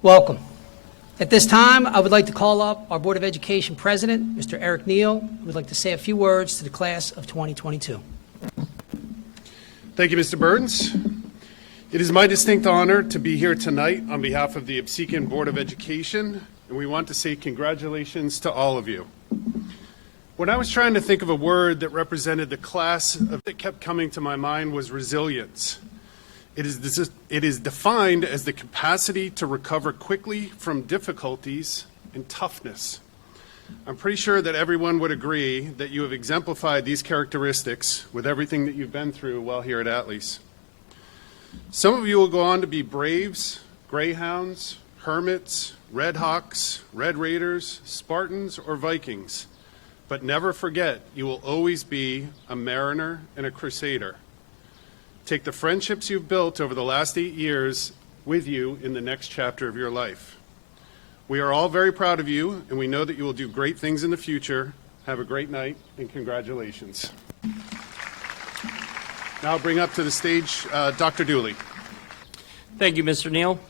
Welcome. At this time, I would like to call up our Board of Education President, Mr. Eric Neal, who would like to say a few words to the class of 2022. Thank you, Mr. Burns. It is my distinct honor to be here tonight on behalf of the Absecon Board of Education, and we want to say congratulations to all of you. When I was trying to think of a word that represented the class, that kept coming to my mind was resilience. It is defined as the capacity to recover quickly from difficulties and toughness. I'm pretty sure that everyone would agree that you have exemplified these characteristics with everything that you've been through while here at Attales. Some of you will go on to be Braves, Greyhounds, Hermits, Red Hawks, Red Raiders, Spartans, or Vikings. But never forget, you will always be a Mariner and a Crusader. Take the friendships you've built over the last 8 years with you in the next chapter of your life. We are all very proud of you, and we know that you will do great things in the future. Have a great night, and congratulations. Now I'll bring up to the stage Dr. Dooley. Thank you, Mr. Neal.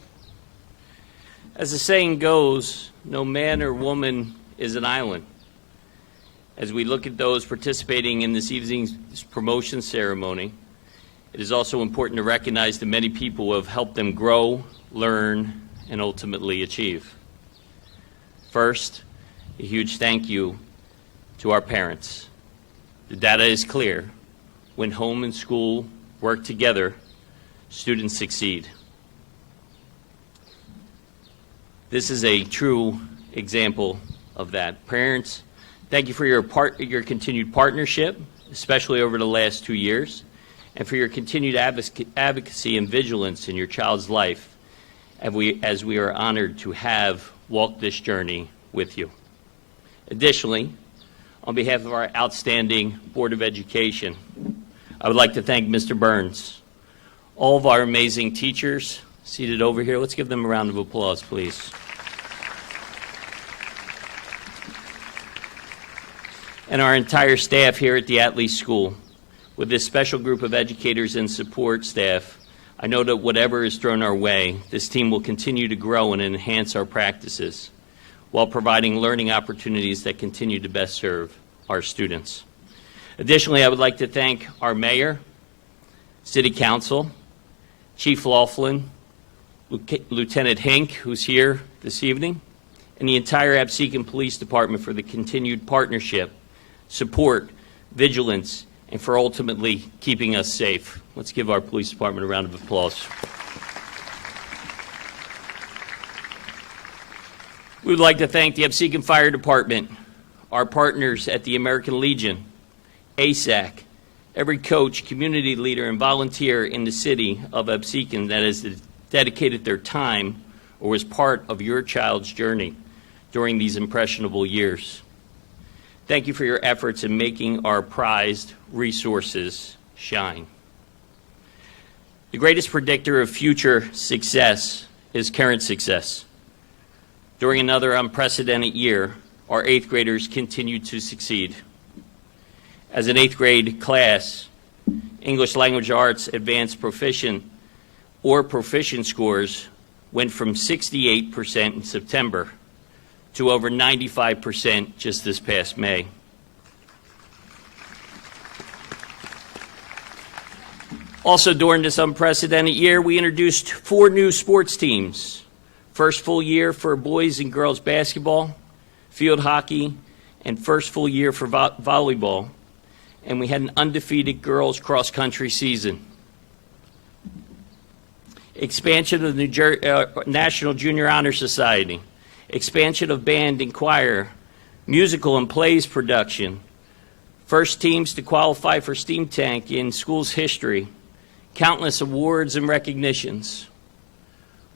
As the saying goes, no man or woman is an island. As we look at those participating in this evening's promotion ceremony, it is also important to recognize the many people who have helped them grow, learn, and ultimately achieve. First, a huge thank you to our parents. The data is clear. When home and school work together, students succeed. This is a true example of that. Parents, thank you for your continued partnership, especially over the last 2 years, and for your continued advocacy and vigilance in your child's life as we are honored to have walked this journey with you. Additionally, on behalf of our outstanding Board of Education, I would like to thank Mr. Burns, all of our amazing teachers seated over here. Let's give them a round of applause, please. And our entire staff here at the Attales School. With this special group of educators and support staff, I know that whatever is thrown our way, this team will continue to grow and enhance our practices while providing learning opportunities that continue to best serve our students. Additionally, I would like to thank our Mayor, City Council, Chief Laughlin, Lieutenant Hink, who's here this evening, and the entire Absecon Police Department for the continued partnership, support, vigilance, and for ultimately keeping us safe. Let's give our police department a round of applause. We would like to thank the Absecon Fire Department, our partners at the American Legion, ASAC, every coach, community leader, and volunteer in the city of Absecon that has dedicated their time or was part of your child's journey during these impressionable years. Thank you for your efforts in making our prized resources shine. The greatest predictor of future success is current success. During another unprecedented year, our 8th graders continued to succeed. As an 8th grade class, English Language Arts Advanced Proficient or Proficient scores went from 68% in September to over 95% just this past May. Also during this unprecedented year, we introduced 4 new sports teams. First full year for boys and girls basketball, field hockey, and first full year for volleyball. And we had an undefeated girls cross-country season. Expansion of the National Junior Honor Society. Expansion of band and choir, musical and plays production, first teams to qualify for Steam Tank in school's history, countless awards and recognitions.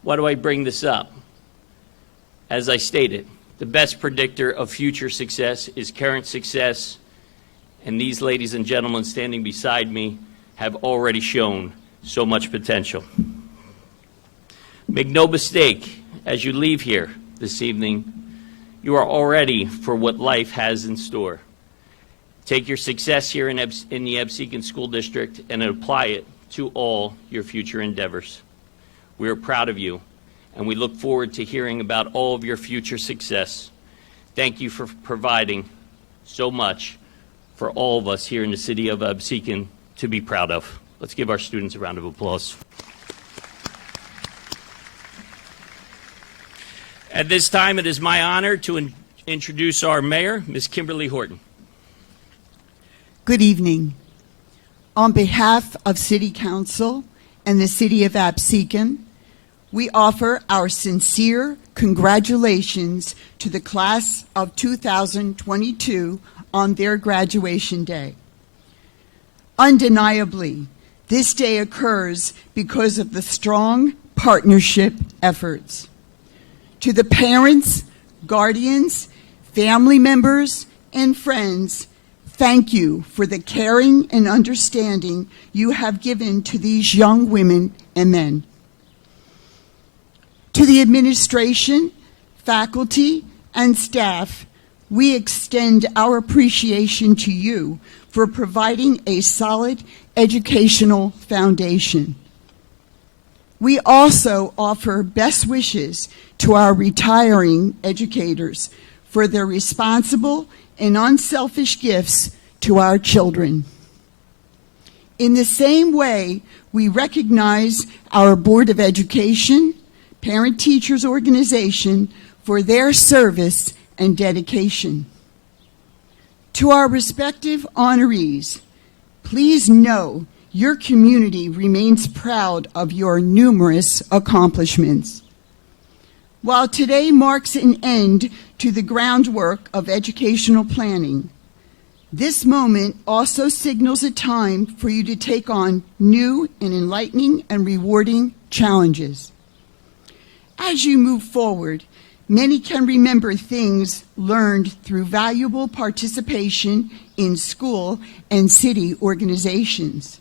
Why do I bring this up? As I stated, the best predictor of future success is current success, and these ladies and gentlemen standing beside me have already shown so much potential. Make no mistake, as you leave here this evening, you are all ready for what life has in store. Take your success here in the Absecon School District and apply it to all your future endeavors. We are proud of you, and we look forward to hearing about all of your future success. Thank you for providing so much for all of us here in the city of Absecon to be proud of. Let's give our students a round of applause. At this time, it is my honor to introduce our mayor, Ms. Kimberly Horton. Good evening. On behalf of City Council and the City of Absecon, we offer our sincere congratulations to the class of 2022 on their graduation day. Undeniably, this day occurs because of the strong partnership efforts. To the parents, guardians, family members, and friends, thank you for the caring and understanding you have given to these young women and men. To the administration, faculty, and staff, we extend our appreciation to you for providing a solid educational foundation. We also offer best wishes to our retiring educators for their responsible and unselfish gifts to our children. In the same way, we recognize our Board of Education, Parent Teachers Organization for their service and dedication. To our respective honorees, please know your community remains proud of your numerous accomplishments. While today marks an end to the groundwork of educational planning, this moment also signals a time for you to take on new and enlightening and rewarding challenges. As you move forward, many can remember things learned through valuable participation in school and city organizations,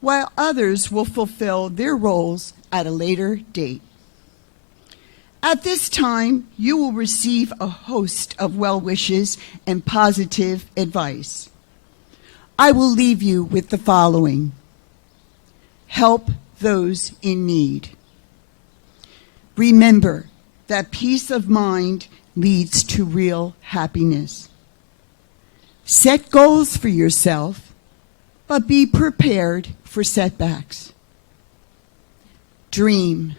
while others will fulfill their roles at a later date. At this time, you will receive a host of well wishes and positive advice. I will leave you with the following. Help those in need. Remember that peace of mind leads to real happiness. Set goals for yourself, but be prepared for setbacks. Dream.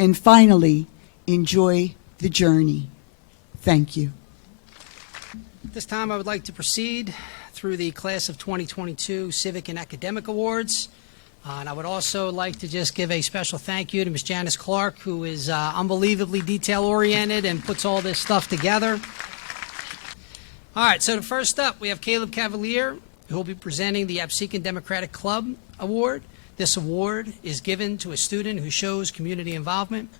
And finally, enjoy the journey. Thank you. At this time, I would like to proceed through the Class of 2022 Civic and Academic Awards. And I would also like to just give a special thank you to Ms. Janice Clark, who is unbelievably detail-oriented and puts all this stuff together. All right, so the first up, we have Caleb Cavalier, who will be presenting the Absecon Democratic Club Award. This award is given to a student who shows community involvement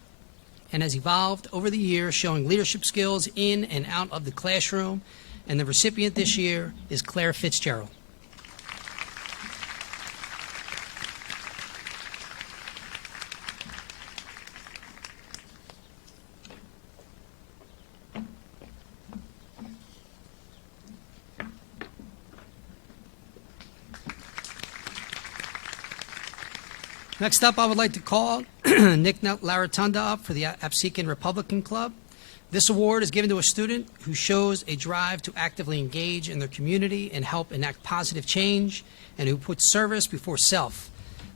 and has evolved over the years, showing leadership skills in and out of the classroom. And the recipient this year is Claire Fitzgerald. Next up, I would like to call Nick Laratunda up for the Absecon Republican Club. This award is given to a student who shows a drive to actively engage in their community and help enact positive change, and who puts service before self.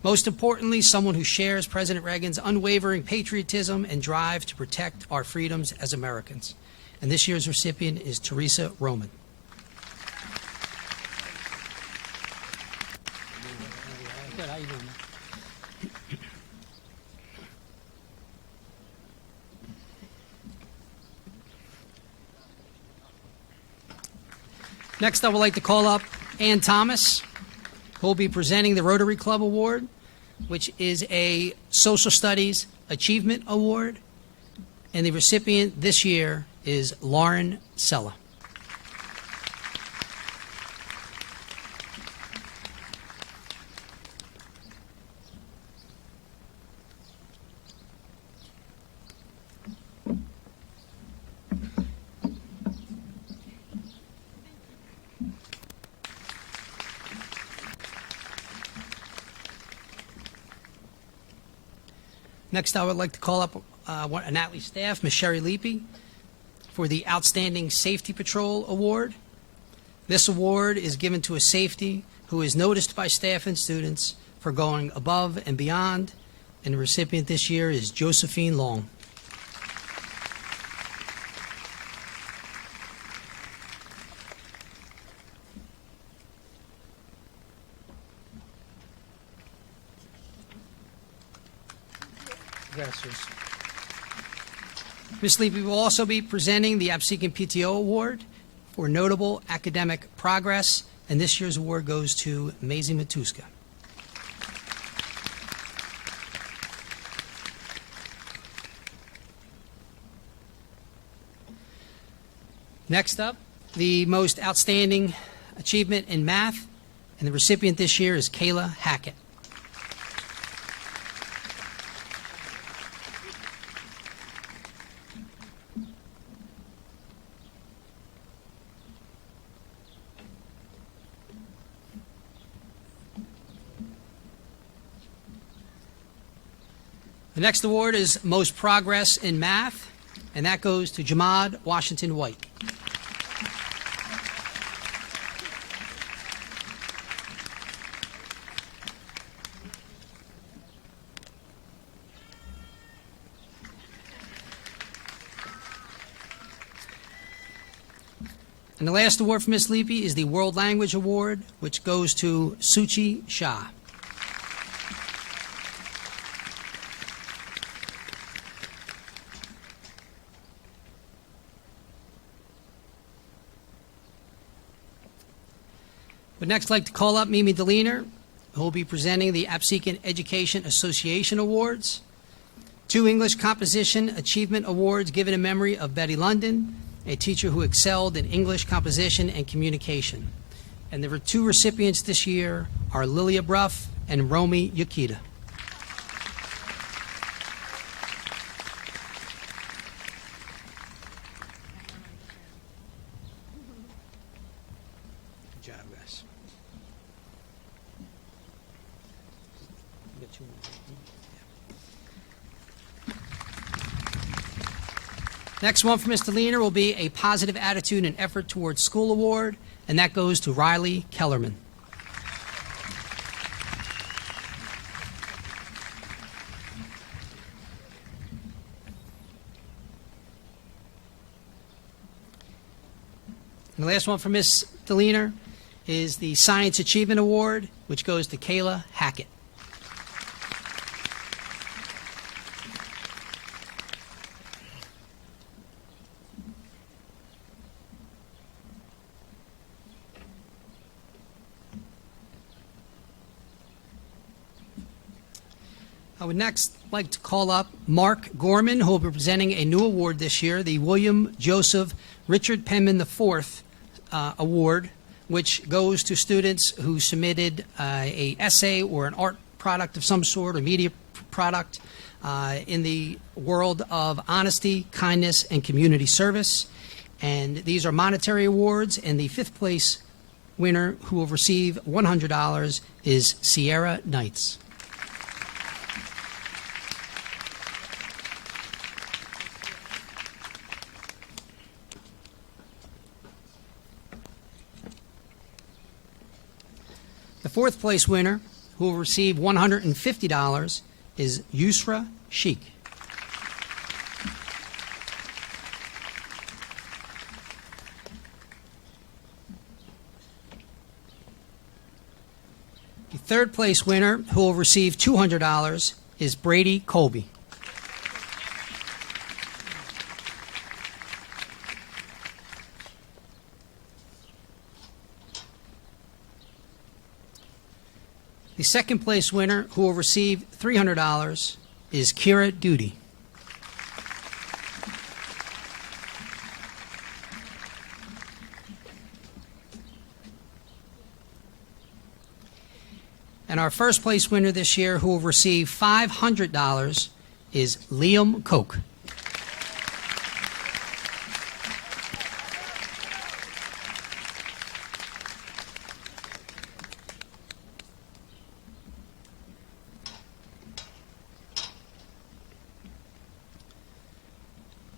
Most importantly, someone who shares President Reagan's unwavering patriotism and drive to protect our freedoms as Americans. And this year's recipient is Teresa Roman. Good, how you doing, man? Next, I would like to call up Ann Thomas, who will be presenting the Rotary Club Award, which is a Social Studies Achievement Award. And the recipient this year is Lauren Sella. Next, I would like to call up an Attales staff, Ms. Sherry Leapy, for the Outstanding Safety Patrol Award. This award is given to a safety who is noticed by staff and students for going above and beyond, and the recipient this year is Josephine Long. Gracias. Ms. Levy will also be presenting the Absecon PTO Award for notable academic progress, and this year's award goes to Maisie Matuska. Next up, the most outstanding achievement in math, and the recipient this year is Kayla Hackett. The next award is Most Progress in Math, and that goes to Jamad Washington White. And the last award for Ms. Leapy is the World Language Award, which goes to Suchi Shah. Would next like to call up Mimi Deliner, who will be presenting the Absecon Education Association Awards. 2 English Composition Achievement Awards given in memory of Betty London, a teacher who excelled in English composition and communication. And the 2 recipients this year are Lilia Bruff and Romy Yukita. Good job, guys. Next one for Mr. Leaner will be a Positive Attitude and Effort Towards School Award, and that goes to Riley Kellerman. And the last one for Ms. Deliner is the Science Achievement Award, which goes to Kayla Hackett. I would next like to call up Mark Gorman, who will be presenting a new award this year, the William Joseph Richard Penman IV Award, which goes to students who submitted a essay or an art product of some sort, or media product, in the world of honesty, kindness, and community service. And these are monetary awards, and the 5th place winner, who will receive $100, is Sierra Knights. The 4th place winner, who will receive $150, is Yusra Sheikh. The 3rd place winner, who will receive $200, is Brady Colby. The 2nd place winner, who will receive $300, is Kira Duty. And our 1st place winner this year, who will receive $500, is Liam Koch.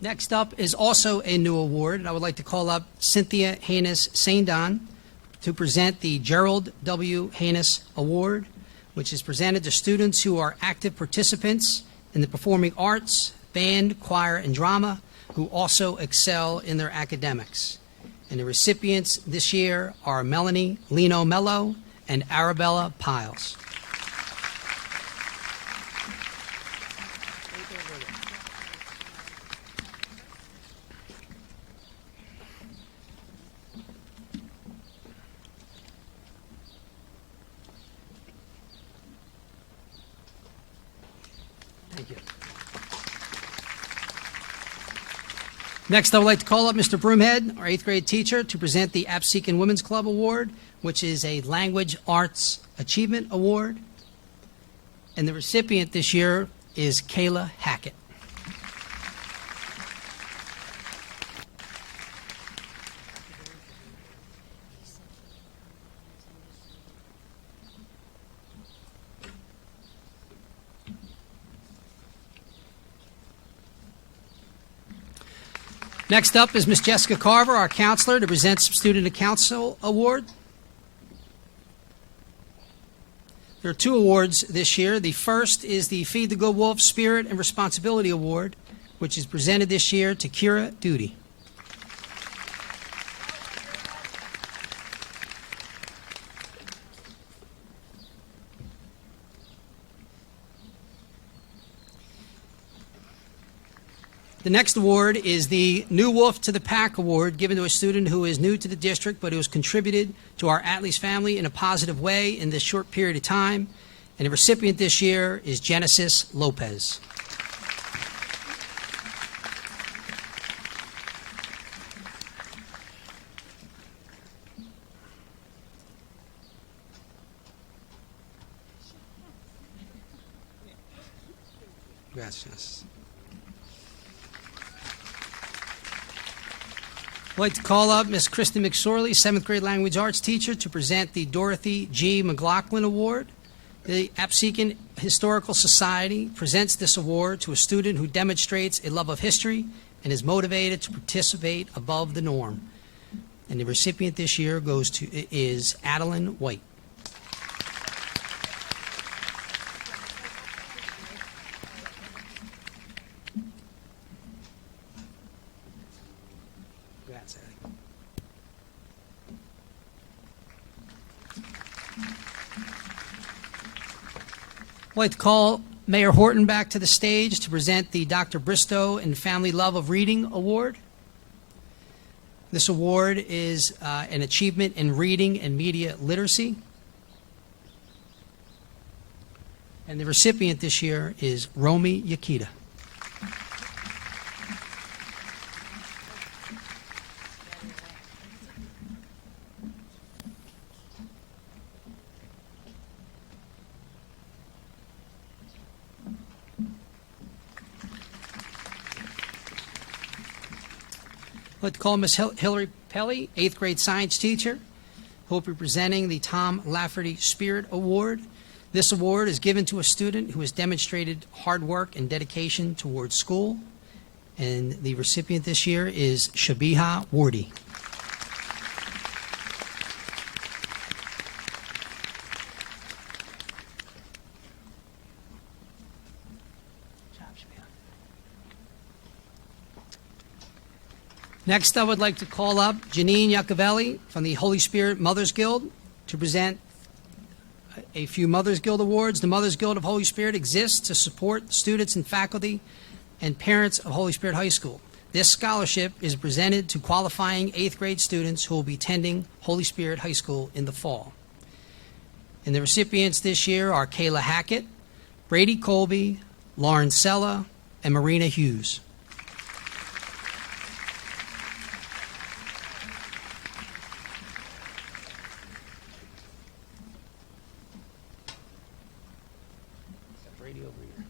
Next up is also a new award, and I would like to call up Cynthia Haynes Saindon to present the Gerald W. Haynes Award, which is presented to students who are active participants in the performing arts, band, choir, and drama, who also excel in their academics. And the recipients this year are Melanie Lino Mello and Arabella Piles. Thank you. Next, I would like to call up Mr. Broomhead, our 8th grade teacher, to present the Absecon Women's Club Award, which is a Language Arts Achievement Award. And the recipient this year is Kayla Hackett. Next up is Miss Jessica Carver, our counselor, to present Student Council Award. There are 2 awards this year. The first is the Feed the Good Wolf Spirit and Responsibility Award, which is presented this year to Kira Duty. The next award is the New Wolf to the Pack Award, given to a student who is new to the district, but who has contributed to our Attales family in a positive way in this short period of time. And the recipient this year is Genesis Lopez. Gracias. I'd like to call up Miss Kristen McSorley, 7th grade language arts teacher, to present the Dorothy G. McLaughlin Award. The Absecon Historical Society presents this award to a student who demonstrates a love of history and is motivated to participate above the norm. And the recipient this year is Adeline White. I'd like to call Mayor Horton back to the stage to present the Dr. Bristow and Family Love of Reading Award. This award is an achievement in reading and media literacy. And the recipient this year is Romy Yakita. I'd like to call Miss Hillary Pelly, 8th grade science teacher, who will be presenting the Tom Lafferty Spirit Award. This award is given to a student who has demonstrated hard work and dedication towards school. And the recipient this year is Shabiha Wardy. Next, I would like to call up Janine Iacovelli from the Holy Spirit Mothers Guild to present a few Mothers Guild awards. The Mothers Guild of Holy Spirit exists to support students and faculty and parents of Holy Spirit High School. This scholarship is presented to qualifying 8th grade students who will be attending Holy Spirit High School in the fall. And the recipients this year are Kayla Hackett, Brady Colby, Lauren Sella, and Marina Hughes. Brady over here.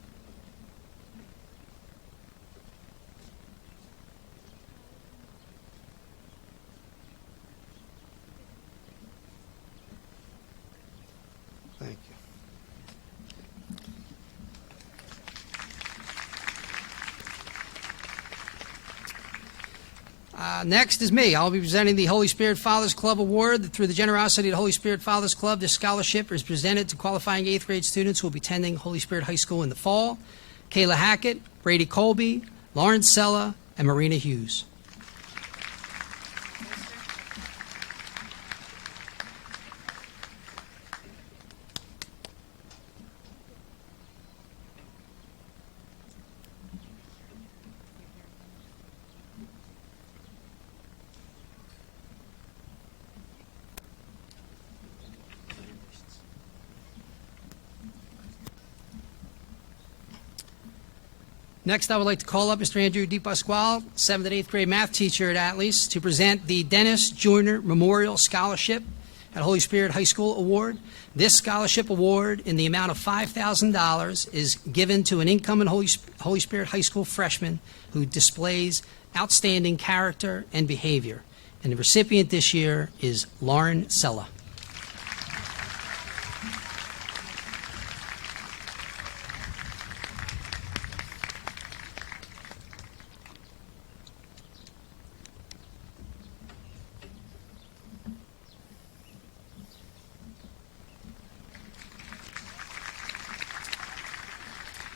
Thank you. Next is me. I'll be presenting the Holy Spirit Fathers Club Award. Through the generosity of the Holy Spirit Fathers Club, this scholarship is presented to qualifying 8th grade students who will be attending Holy Spirit High School in the fall. Kayla Hackett, Brady Colby, Lawrence Sella, and Marina Hughes. Next, I would like to call up Mr. Andrew DePasquale, 7th and 8th grade math teacher at Attales, to present the Dennis Joyner Memorial Scholarship at Holy Spirit High School Award. This scholarship award, in the amount of $5,000, is given to an incoming Holy Spirit High School freshman who displays outstanding character and behavior. And the recipient this year is Lauren Sella.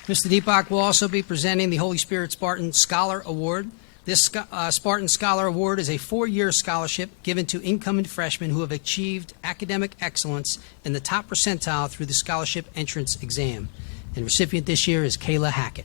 Mr. Deepak will also be presenting the Holy Spirit Spartan Scholar Award. This Spartan Scholar Award is a 4-year scholarship given to incoming freshmen who have achieved academic excellence in the top percentile through the scholarship entrance exam. And the recipient this year is Kayla Hackett.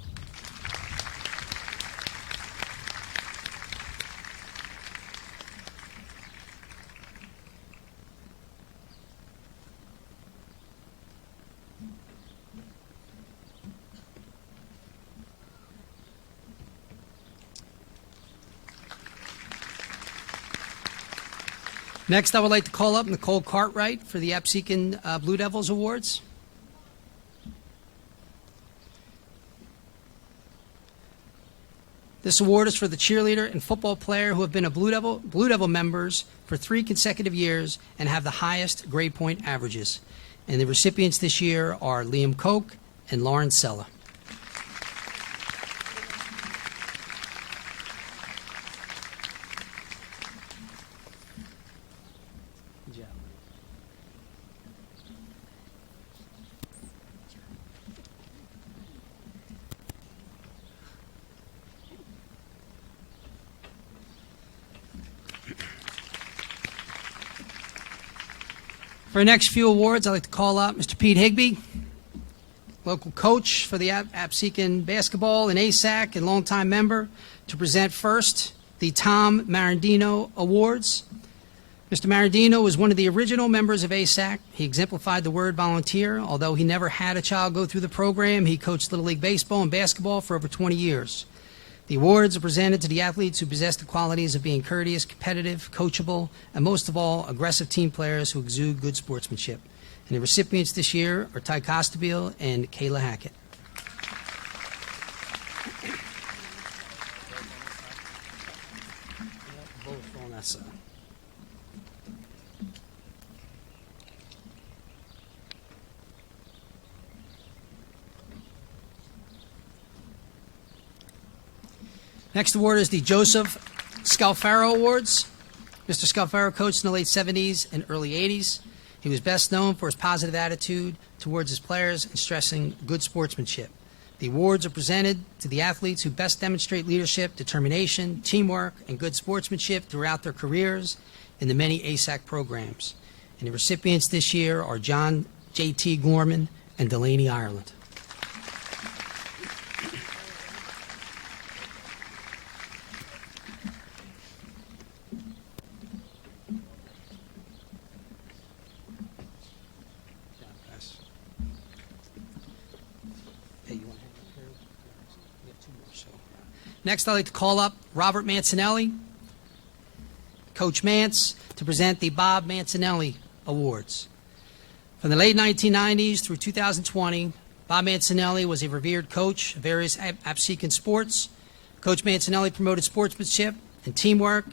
Next, I would like to call up Nicole Cartwright for the Absecon Blue Devils Awards. This award is for the cheerleader and football player who have been Blue Devil members for 3 consecutive years and have the highest grade point averages. And the recipients this year are Liam Koch and Lauren Sella. For our next few awards, I'd like to call up Mr. Pete Higbee, local coach for the Absecon basketball and ASAC and longtime member, to present first the Tom Marandino Awards. Mr. Marandino was one of the original members of ASAC. He exemplified the word volunteer. Although he never had a child go through the program, he coached Little League baseball and basketball for over 20 years. The awards are presented to the athletes who possess the qualities of being courteous, competitive, coachable, and most of all, aggressive team players who exude good sportsmanship. And the recipients this year are Ty Costabile and Kayla Hackett. Both on that side. Next award is the Joseph Scalfaro Awards. Mr. Scalfaro coached in the late 70s and early 80s. He was best known for his positive attitude towards his players and stressing good sportsmanship. The awards are presented to the athletes who best demonstrate leadership, determination, teamwork, and good sportsmanship throughout their careers in the many ASAC programs. And the recipients this year are John J.T. Gorman and Delaney Ireland. Next, I'd like to call up Robert Mancinelli, Coach Mance, to present the Bob Mancinelli Awards. From the late 1990s through 2020, Bob Mancinelli was a revered coach of various Absecon sports. Coach Mancinelli promoted sportsmanship and teamwork,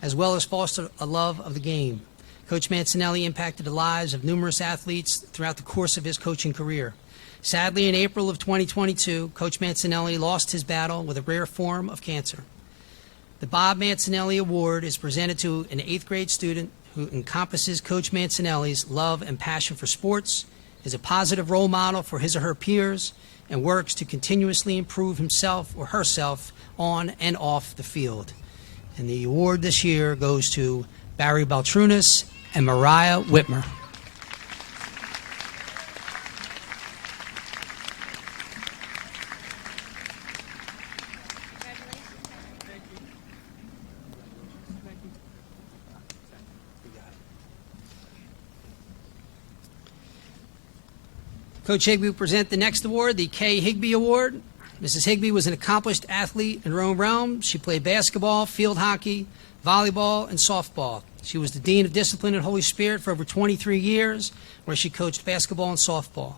as well as fostered a love of the game. Coach Mancinelli impacted the lives of numerous athletes throughout the course of his coaching career. Sadly, in April of 2022, Coach Mancinelli lost his battle with a rare form of cancer. The Bob Mancinelli Award is presented to an 8th grade student who encompasses Coach Mancinelli's love and passion for sports, is a positive role model for his or her peers, and works to continuously improve himself or herself on and off the field. And the award this year goes to Barry Baltrunas and Mariah Whitmer. Coach Higbee will present the next award, the Kay Higbee Award. Mrs. Higbee was an accomplished athlete in her own realm. She played basketball, field hockey, volleyball, and softball. She was the Dean of Discipline at Holy Spirit for over 23 years, where she coached basketball and softball.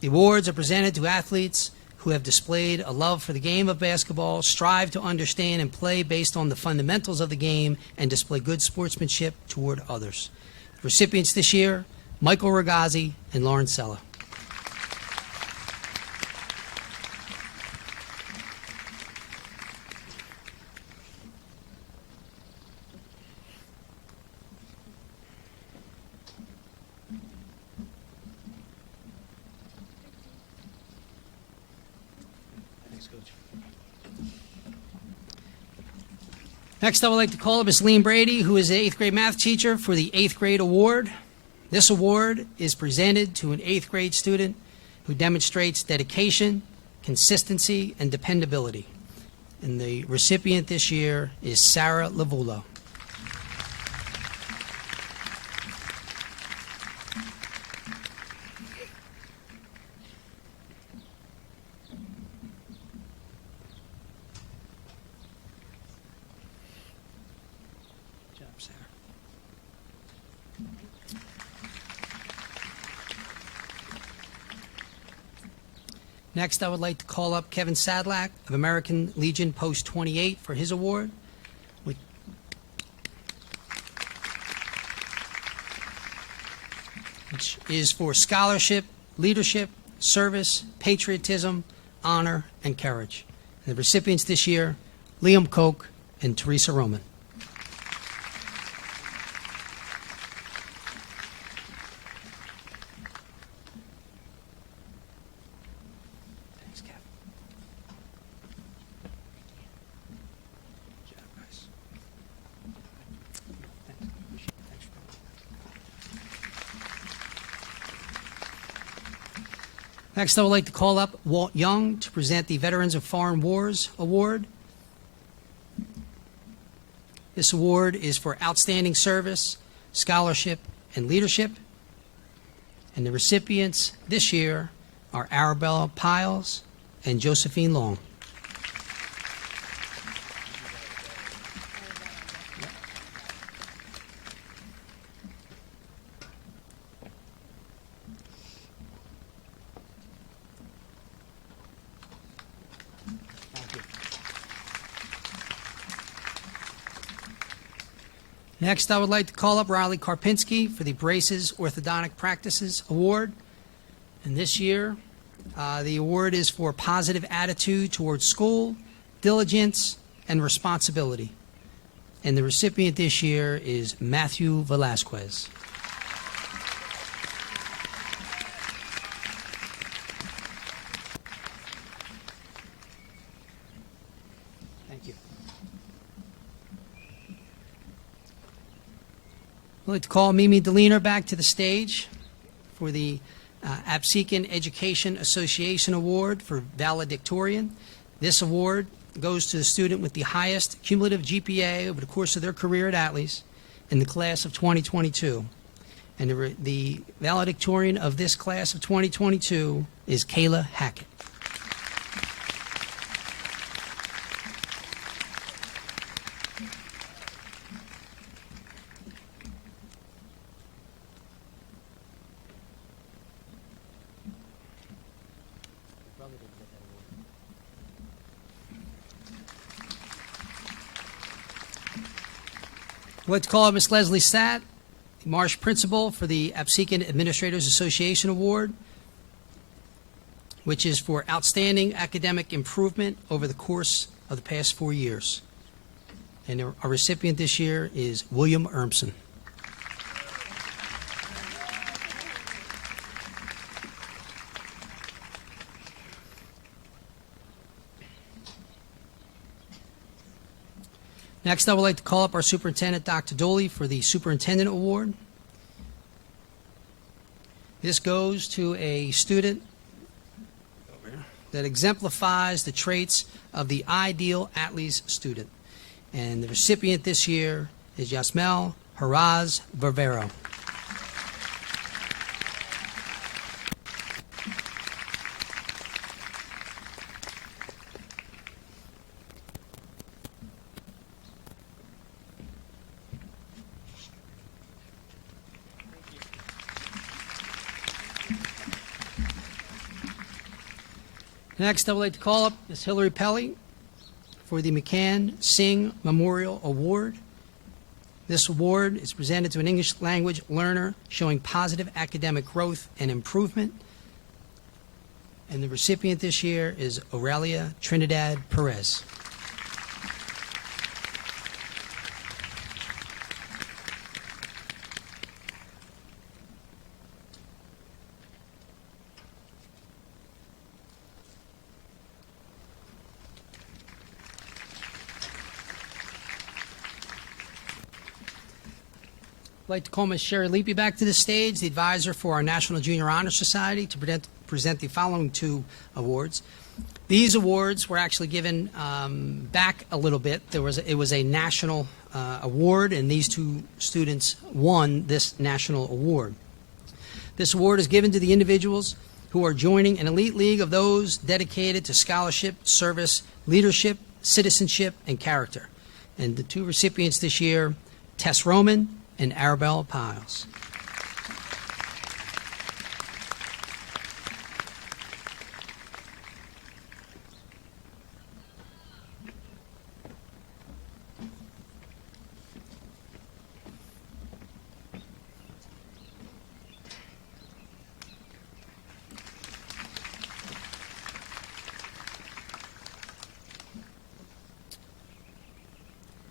The awards are presented to athletes who have displayed a love for the game of basketball, strive to understand and play based on the fundamentals of the game, and display good sportsmanship toward others. The recipients this year, Michael Ragazzi and Lauren Sella. Next, I would like to call up Ms. Lean Brady, who is an 8th grade math teacher, for the 8th grade award. This award is presented to an 8th grade student who demonstrates dedication, consistency, and dependability. And the recipient this year is Sarah Lavulo. Good job, Sarah. Next, I would like to call up Kevin Sadlak of American Legion Post 28 for his award, which is for scholarship, leadership, service, patriotism, honor, and courage. And the recipients this year, Liam Koch and Teresa Roman. Thanks, Kevin. Good job, guys. Thanks for coming. Next, I would like to call up Walt Young to present the Veterans of Foreign Wars Award. This award is for outstanding service, scholarship, and leadership. And the recipients this year are Arabella Piles and Josephine Long. Next, I would like to call up Riley Karpinski for the Braces Orthodontic Practices Award. And this year, the award is for positive attitude towards school, diligence, and responsibility. And the recipient this year is Matthew Velasquez. Thank you. I'd like to call Mimi Deliner back to the stage for the Absecon Education Association Award for valedictorian. This award goes to the student with the highest cumulative GPA over the course of their career at Attales in the class of 2022. And the valedictorian of this class of 2022 is Kayla Hackett. I'd like to call up Ms. Leslie Satt, the Marsh Principal, for the Absecon Administrators Association Award, which is for outstanding academic improvement over the course of the past 4 years. And our recipient this year is William Ermson. Next, I would like to call up our Superintendent, Dr. Dooley, for the Superintendent Award. This goes to a student that exemplifies the traits of the ideal Attales student. And the recipient this year is Yasmel Haraz Barbero. Next, I would like to call up Ms. Hillary Pelly for the McCann Singh Memorial Award. This award is presented to an English language learner showing positive academic growth and improvement. And the recipient this year is Aurelia Trinidad Perez. I'd like to call Ms. Sherry Leapy back to the stage, the advisor for our National Junior Honor Society, to present the following two awards. These awards were actually given back a little bit. It was a national award, and these two students won this national award. This award is given to the individuals who are joining an elite league of those dedicated to scholarship, service, leadership, citizenship, and character. And the two recipients this year, Tess Roman and Arabelle Piles.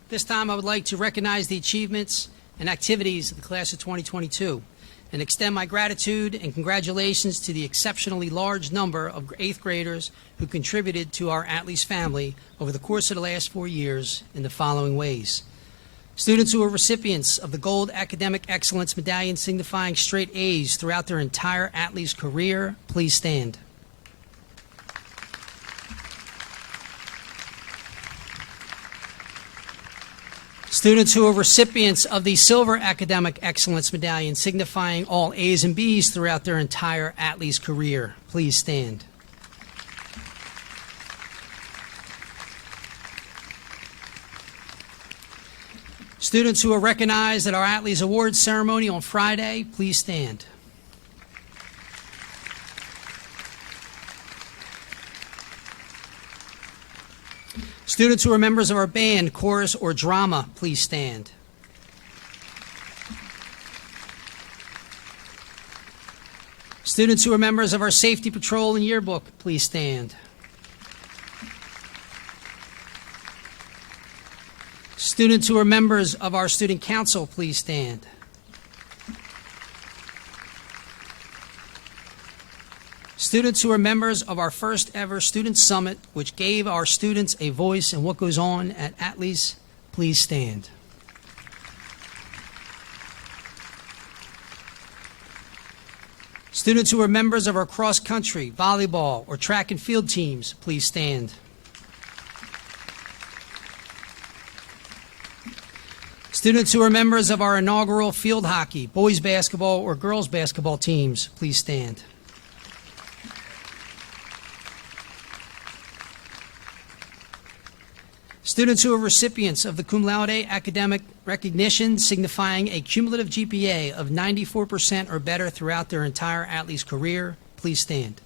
This time I would like to recognize the achievements and activities of the class of 2022 and extend my gratitude and congratulations to the exceptionally large number of 8th graders who contributed to our Attales family over the course of the last 4 years in the following ways. Students who are recipients of the Gold Academic Excellence Medallion signifying straight A's throughout their entire Attales career, please stand. Students who are recipients of the Silver Academic Excellence Medallion signifying all A's and B's throughout their entire Attales career, please stand. Students who are recognized at our Attales Awards ceremony on Friday, please stand. Students who are members of our band, chorus, or drama, please stand. Students who are members of our safety patrol and yearbook, please stand. Students who are members of our student council, please stand. Students who are members of our first ever Student Summit, which gave our students a voice in what goes on at Attales, please stand. Students who are members of our cross-country, volleyball, or track and field teams, please stand. Students who are members of our inaugural field hockey, boys basketball, or girls basketball teams, please stand. Students who are recipients of the cum laude academic recognition signifying a cumulative GPA of 94% or better throughout their entire Attales career, please stand.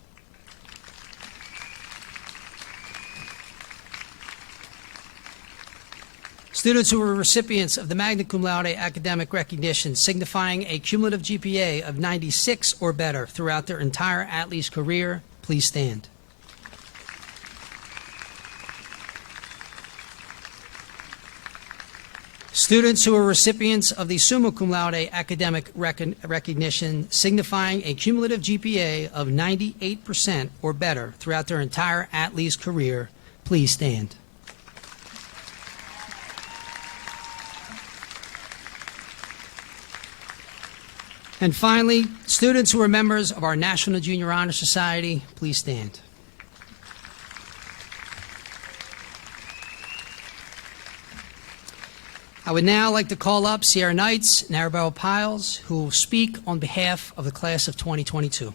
Students who are recipients of the magna cum laude academic recognition signifying a cumulative GPA of 96 or better throughout their entire Attales career, please stand. Students who are recipients of the summa cum laude academic recognition signifying a cumulative GPA of 98% or better throughout their entire Attales career, please stand. And finally, students who are members of our National Junior Honor Society, please stand. I would now like to call up Sierra Knights and Arabella Piles, who will speak on behalf of the class of 2022.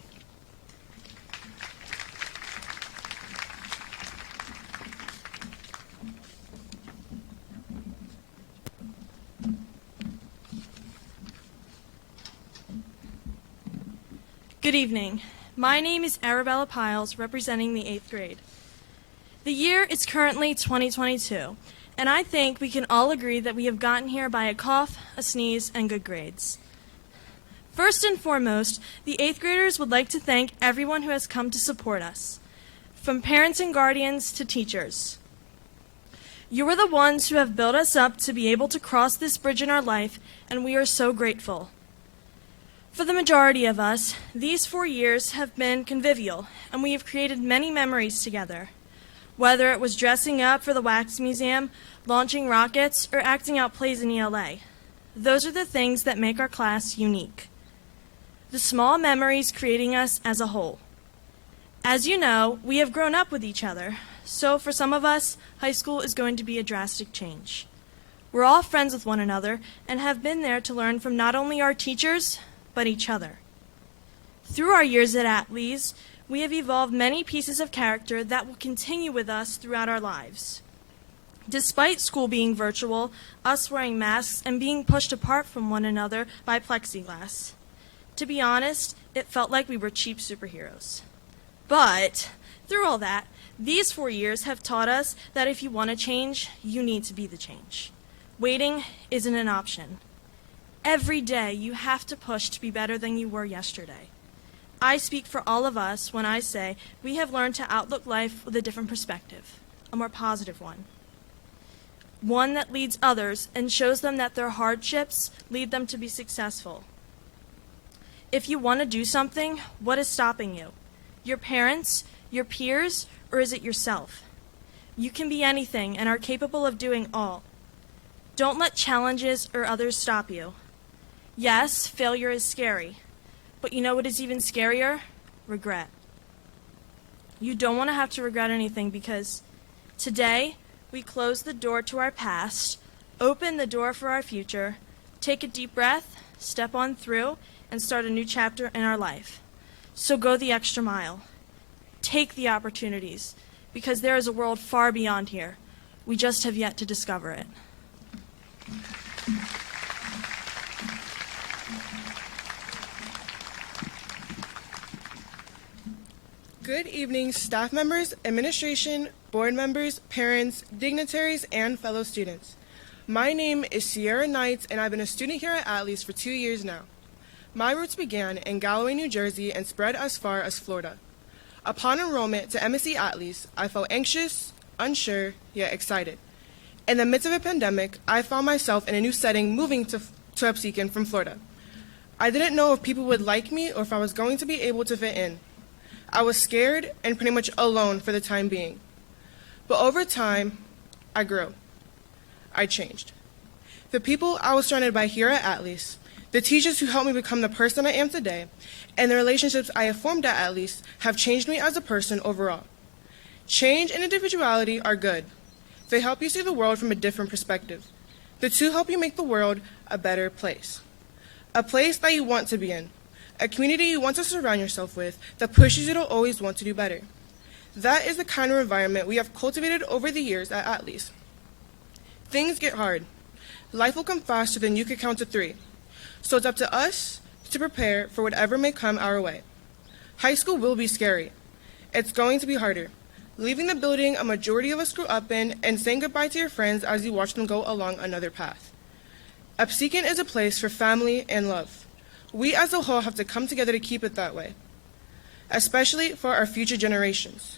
Good evening. My name is Arabella Piles, representing the 8th grade. The year is currently 2022, and I think we can all agree that we have gotten here by a cough, a sneeze, and good grades. First and foremost, the 8th graders would like to thank everyone who has come to support us, from parents and guardians to teachers. You are the ones who have built us up to be able to cross this bridge in our life, and we are so grateful. For the majority of us, these 4 years have been convivial, and we have created many memories together. Whether it was dressing up for the Wax Museum, launching rockets, or acting out plays in ELA. Those are the things that make our class unique. The small memories creating us as a whole. As you know, we have grown up with each other, so for some of us, high school is going to be a drastic change. We're all friends with one another and have been there to learn from not only our teachers, but each other. Through our years at Attales, we have evolved many pieces of character that will continue with us throughout our lives. Despite school being virtual, us wearing masks, and being pushed apart from one another by plexiglass. To be honest, it felt like we were cheap superheroes. But through all that, these 4 years have taught us that if you want to change, you need to be the change. Waiting isn't an option. Every day, you have to push to be better than you were yesterday. I speak for all of us when I say we have learned to outlook life with a different perspective, a more positive one. One that leads others and shows them that their hardships lead them to be successful. If you want to do something, what is stopping you? Your parents, your peers, or is it yourself? You can be anything and are capable of doing all. Don't let challenges or others stop you. Yes, failure is scary, but you know what is even scarier? Regret. You don't want to have to regret anything because today we close the door to our past, open the door for our future, take a deep breath, step on through, and start a new chapter in our life. So go the extra mile. Take the opportunities, because there is a world far beyond here. We just have yet to discover it. Good evening, staff members, administration, board members, parents, dignitaries, and fellow students. My name is Sierra Knights, and I've been a student here at Attales for 2 years now. My roots began in Galloway, New Jersey, and spread as far as Florida. Upon enrollment to MSc Attales, I felt anxious, unsure, yet excited. In the midst of a pandemic, I found myself in a new setting moving to Upseekin from Florida. I didn't know if people would like me or if I was going to be able to fit in. I was scared and pretty much alone for the time being. But over time, I grew. I changed. The people I was surrounded by here at Attales, the teachers who helped me become the person I am today, and the relationships I have formed at Attales have changed me as a person overall. Change and individuality are good. They help you see the world from a different perspective. The two help you make the world a better place. A place that you want to be in. A community you want to surround yourself with that pushes you to always want to do better. That is the kind of environment we have cultivated over the years at Attales. Things get hard. Life will come faster than you can count to 3. So it's up to us to prepare for whatever may come our way. High school will be scary. It's going to be harder. Leaving the building a majority of us grew up in and saying goodbye to your friends as you watch them go along another path. Upseekin is a place for family and love. We as a whole have to come together to keep it that way, especially for our future generations.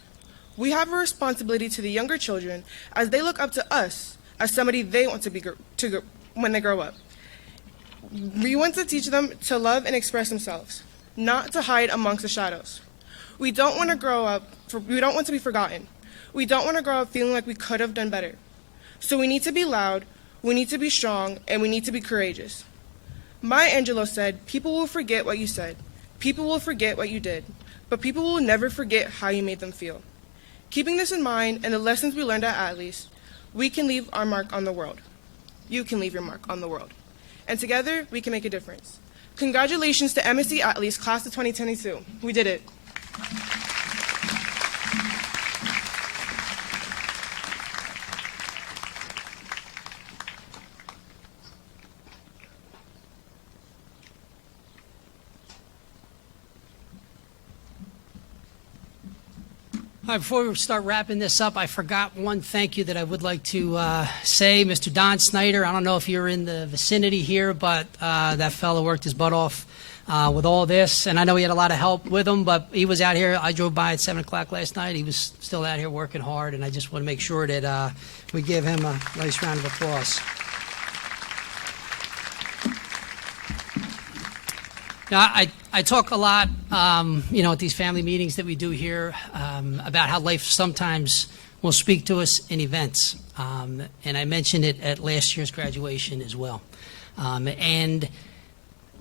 We have a responsibility to the younger children as they look up to us as somebody they want to when they grow up. We want to teach them to love and express themselves, not to hide amongst the shadows. We don't want to be forgotten. We don't want to grow up feeling like we could have done better. So we need to be loud, we need to be strong, and we need to be courageous. Maya Angelou said, "People will forget what you said. People will forget what you did. But people will never forget how you made them feel." Keeping this in mind and the lessons we learned at Attales, we can leave our mark on the world. You can leave your mark on the world. And together, we can make a difference. Congratulations to MSC Attales Class of 2022. We did it. All right, before we start wrapping this up, I forgot one thank you that I would like to say. Mr. Don Snyder, I don't know if you're in the vicinity here, but that fellow worked his butt off with all this. And I know he had a lot of help with him, but he was out here. I drove by at 7 o'clock last night. He was still out here working hard, and I just want to make sure that we give him a nice round of applause. Now, I talk a lot, at these family meetings that we do here about how life sometimes will speak to us in events. And I mentioned it at last year's graduation as well. And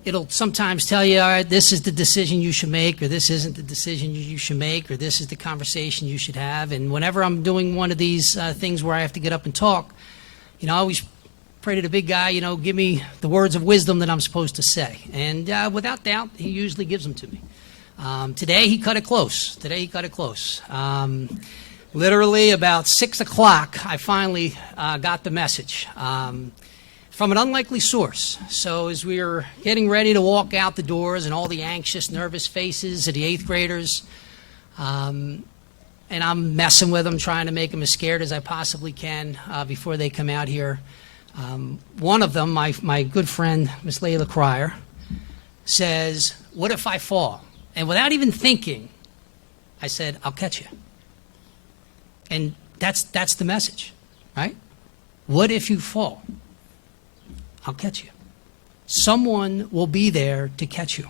it'll sometimes tell you, all right, this is the decision you should make, or this isn't the decision you should make, or this is the conversation you should have. And whenever I'm doing one of these things where I have to get up and talk, I always pray to the big guy, give me the words of wisdom that I'm supposed to say. And without doubt, he usually gives them to me. Today, he cut it close. Literally about 6 o'clock, I finally got the message from an unlikely source. So as we were getting ready to walk out the doors and all the anxious, nervous faces of the 8th graders, and I'm messing with them, trying to make them as scared as I possibly can before they come out here. One of them, my good friend, Miss Layla Cryer, says, "What if I fall?" And without even thinking, I said, "I'll catch you." And that's the message, right? What if you fall? I'll catch you. Someone will be there to catch you.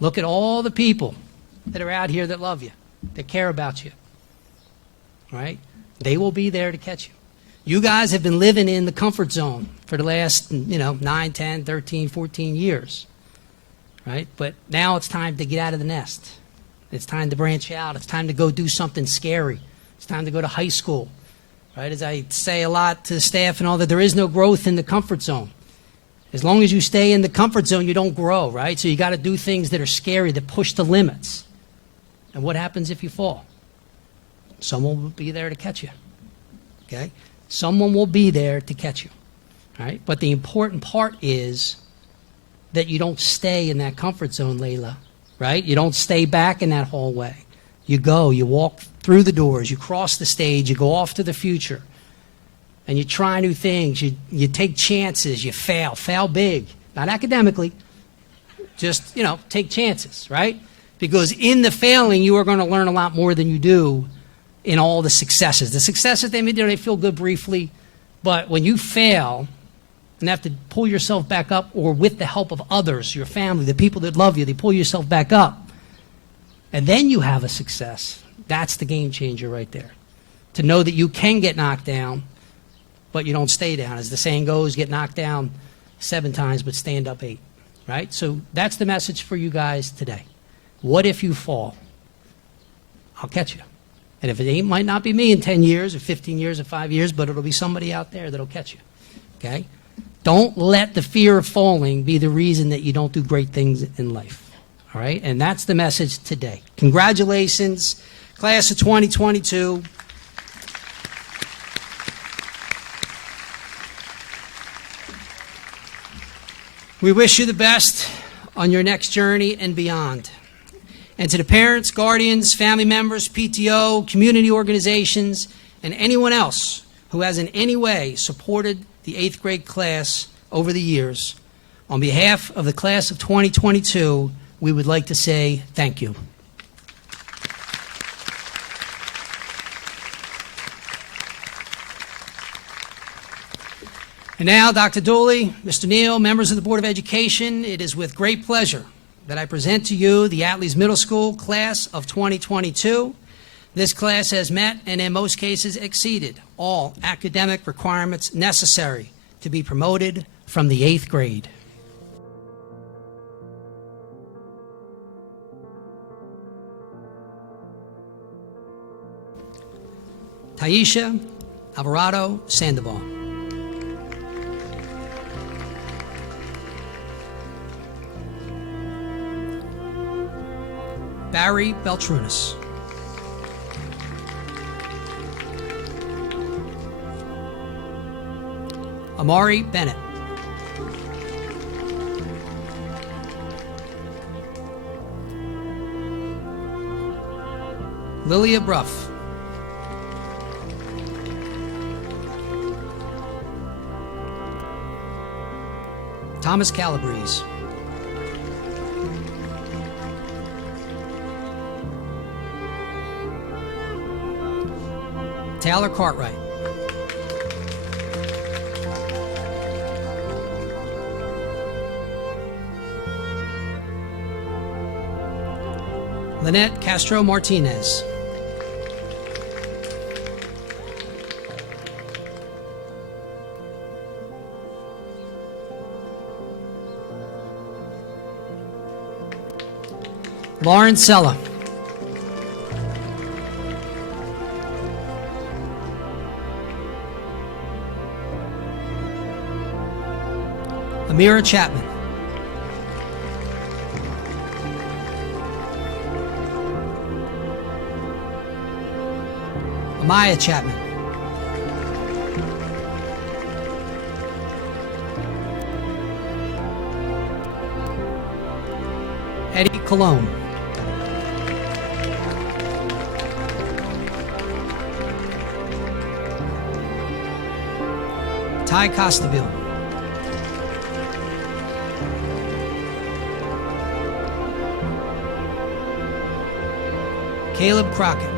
Look at all the people that are out here that love you, that care about you, right? They will be there to catch you. You guys have been living in the comfort zone for the last, 9, 10, 13, 14 years, right? But now it's time to get out of the nest. It's time to branch out. It's time to go do something scary. It's time to go to high school, right? As I say a lot to the staff and all that, there is no growth in the comfort zone. As long as you stay in the comfort zone, you don't grow, right? So you got to do things that are scary, that push the limits. And what happens if you fall? Someone will be there to catch you, okay? Someone will be there to catch you, right? But the important part is that you don't stay in that comfort zone, Layla, right? You don't stay back in that hallway. You go, you walk through the doors, you cross the stage, you go off to the future, and you try new things. You take chances, you fail big, not academically, just, take chances, right? Because in the failing, you are going to learn a lot more than you do in all the successes. The successes, they feel good briefly, but when you fail and have to pull yourself back up, or with the help of others, your family, the people that love you, they pull yourself back up, and then you have a success, that's the game changer right there. To know that you can get knocked down, but you don't stay down. As the saying goes, get knocked down 7 times, but stand up 8, right? So that's the message for you guys today. What if you fall? I'll catch you. And if it might not be me in 10 years or 15 years or 5 years, but it'll be somebody out there that'll catch you, okay? Don't let the fear of falling be the reason that you don't do great things in life, all right? And that's the message today. Congratulations, class of 2022. We wish you the best on your next journey and beyond. And to the parents, guardians, family members, PTO, community organizations, and anyone else who has in any way supported the 8th grade class over the years, on behalf of the class of 2022, we would like to say thank you. And now, Dr. Dooley, Mr. Neal, members of the Board of Education, it is with great pleasure that I present to you the Attales Middle School Class of 2022. This class has met and in most cases exceeded all academic requirements necessary to be promoted from the 8th grade. Taisha Alvarado Sandoval. Barry Beltrunas. Amari Bennett. Lilia Bruff. Thomas Calabrese. Taylor Cartwright. Lynette Castro Martinez. Lauren Sella. Amira Chapman. Amaya Chapman. Eddie Colon. Ty Costabile. Caleb Crockett.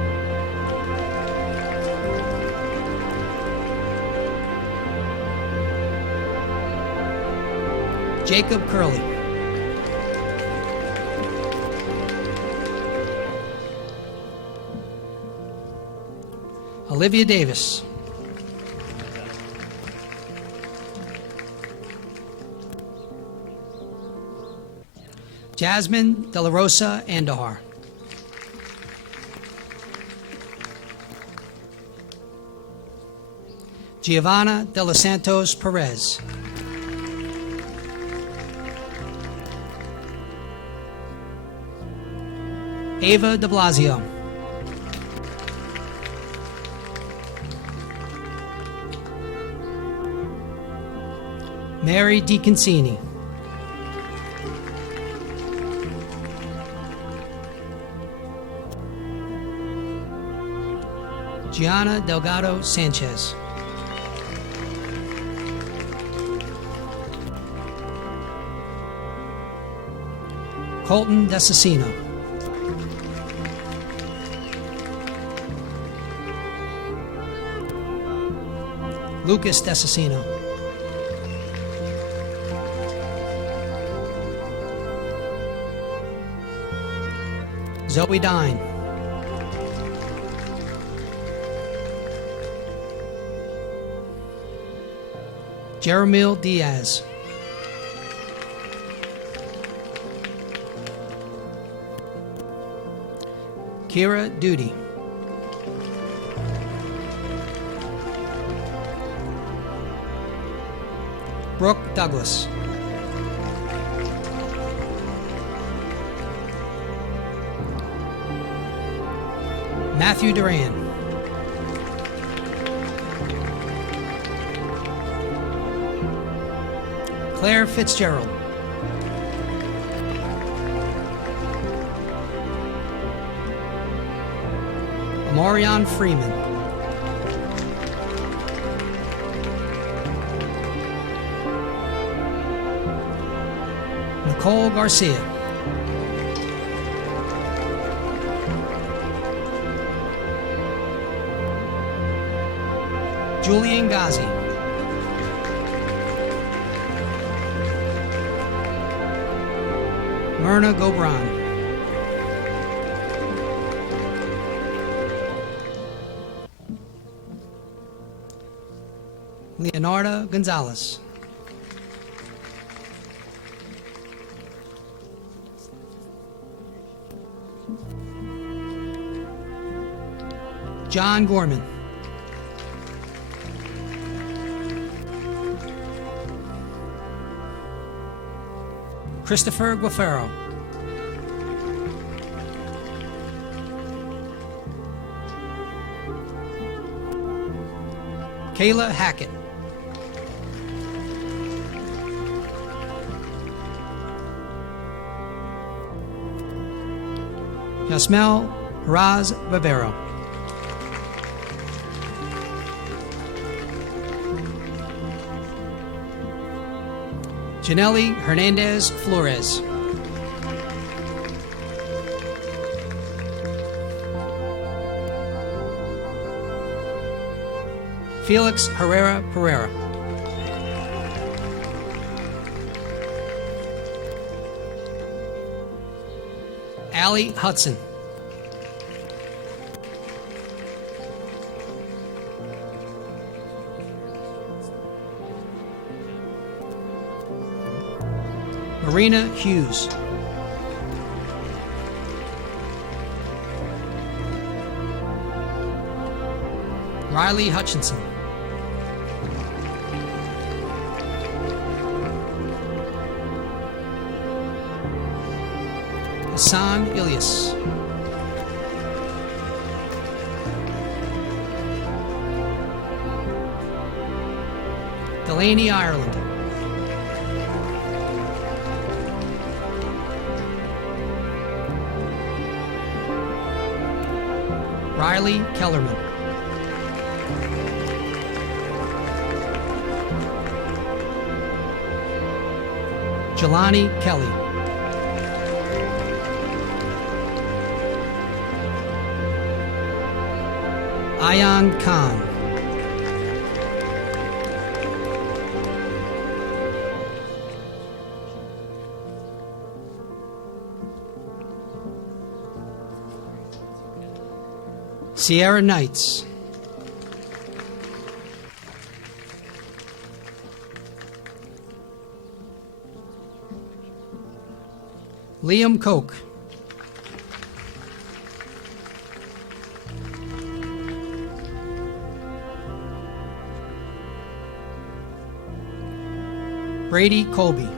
Jacob Curley. Olivia Davis. Jasmine De La Rosa Andahar. Giovanna De Los Santos Perez. Ava De Blasio. Mary DiConcini. Gianna Delgado Sanchez. Colton Desasino. Lucas Desasino. Zoe Dine. Jeremil Diaz. Kira Duty. Brooke Douglas. Matthew Duran. Claire Fitzgerald. Marion Freeman. Nicole Garcia. Julian Ghazi. Myrna Gobran. Leonardo Gonzalez. John Gorman. Christopher Guafaro. Kayla Hackett. Yasmel Raz Barbero. Janelle Hernandez Flores. Felix Herrera Pereira. Allie Hudson. Marina Hughes. Riley Hutchinson. Hassan Ilyas. Delaney Ireland. Riley Kellerman. Jelani Kelly. Ayan Khan. Sierra Knights. Liam Koch. Brady Colby.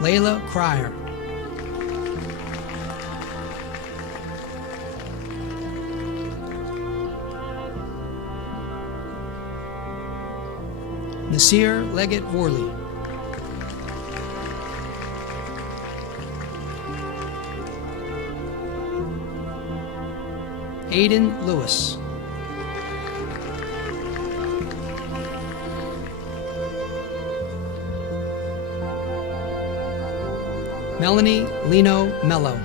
Layla Cryer. Nasir Leggett Worley. Aiden Lewis. Melanie Lino Mello.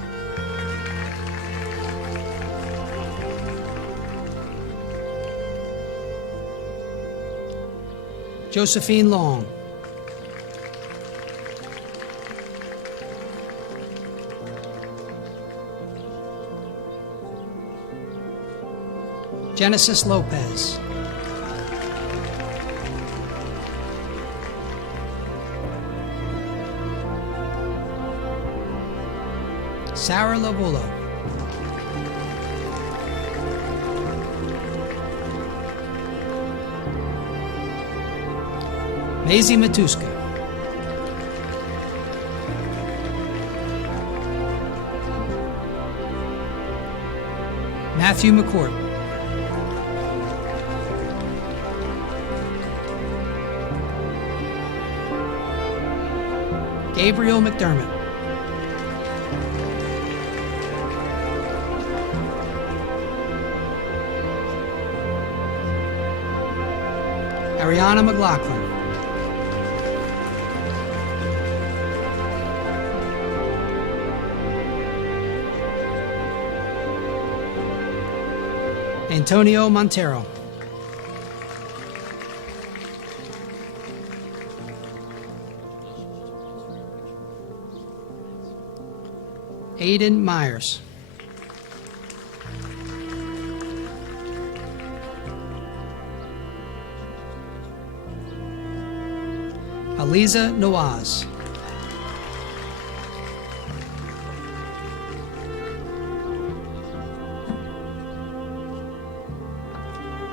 Josephine Long. Genesis Lopez. Sarah Lavullo. Maisie Matuska. Matthew McCourt. Gabriel McDermott. Ariana McLaughlin. Antonio Montero. Aiden Myers. Aliza Nawaz.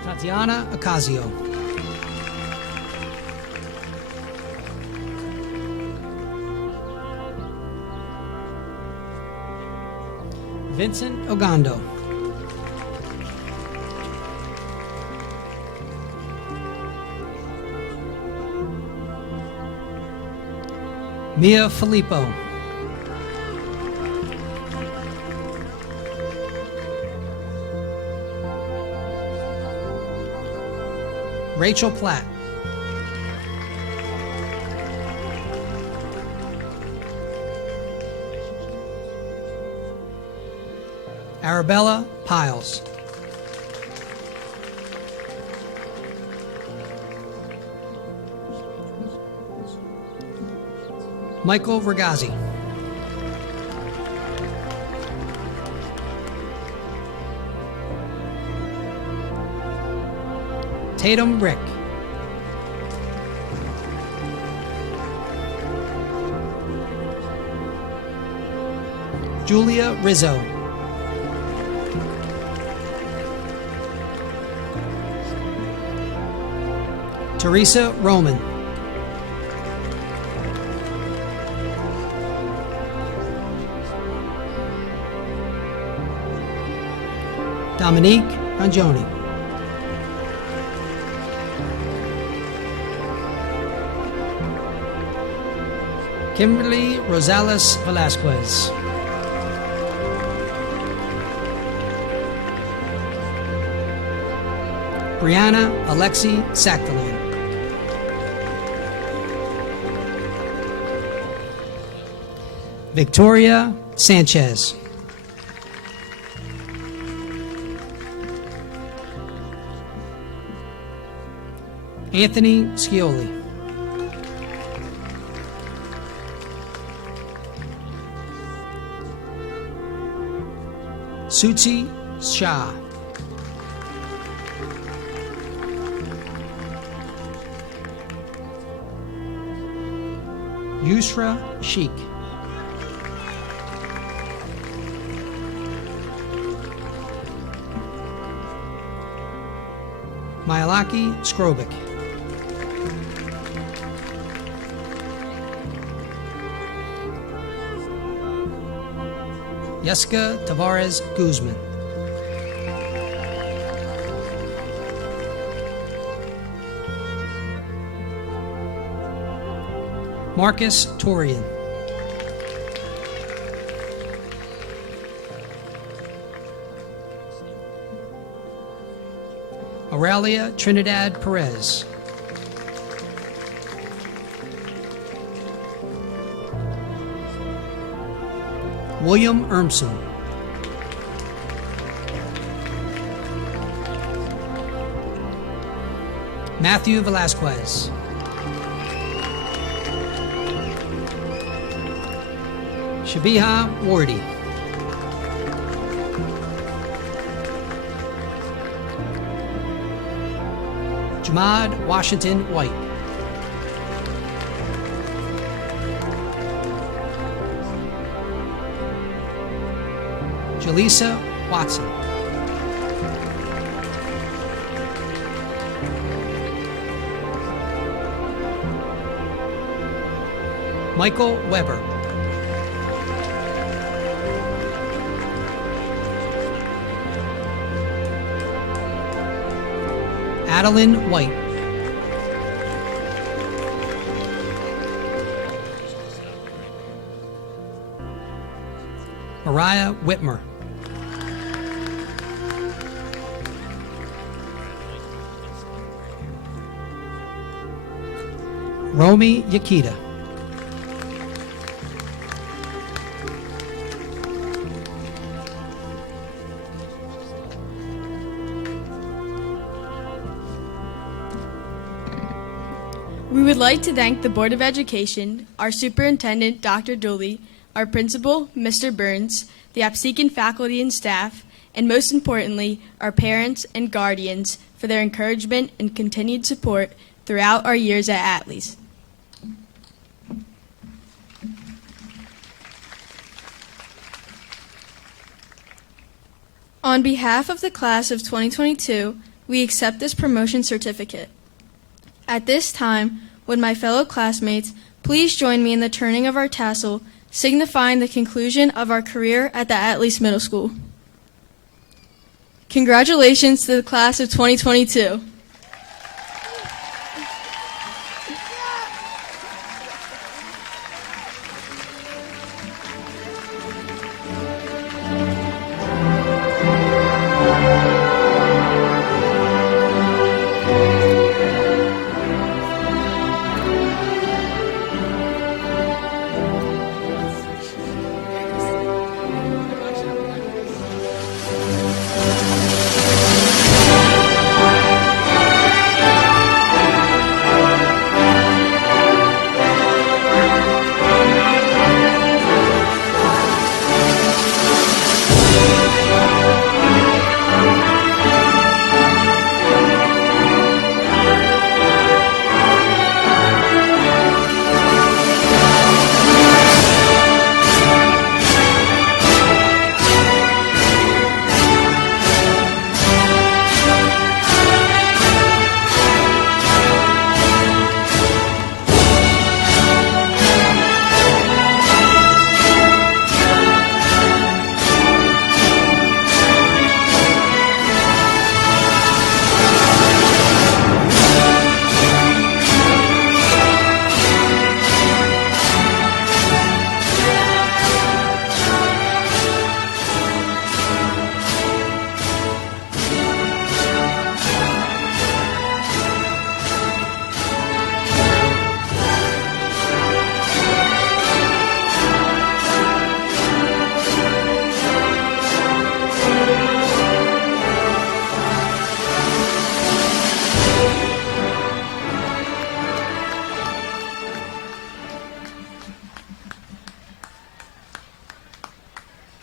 Tatiana Ocasio. Vincent Ogando. Mia Filippo. Rachel Platt. Arabella Piles. Michael Ragazzi. Tatum Rick. Julia Rizzo. Teresa Roman. Dominique Angioni. Kimberly Rosales Velasquez. Brianna Alexi Sakdalan. Victoria Sanchez. Anthony Scioli. Suchi Shah. Yusra Sheikh. Myalaki Skrobic. Jessica Tavares Guzman. Marcus Torian. Aurelia Trinidad Perez. William Ermson. Matthew Velasquez. Shabiha Wardy. Jamad Washington White. Jaleesa Watson. Michael Weber. Adeline White. Mariah Whitmer. Romy Yakita. We would like to thank the Board of Education, our Superintendent, Dr. Dooley, our principal, Mr. Burns, the Absecon faculty and staff, and most importantly, our parents and guardians for their encouragement and continued support throughout our years at Attales. On behalf of the class of 2022, we accept this promotion certificate. At this time, would my fellow classmates please join me in the turning of our tassel, signifying the conclusion of our career at the Attales Middle School. Congratulations to the class of 2022.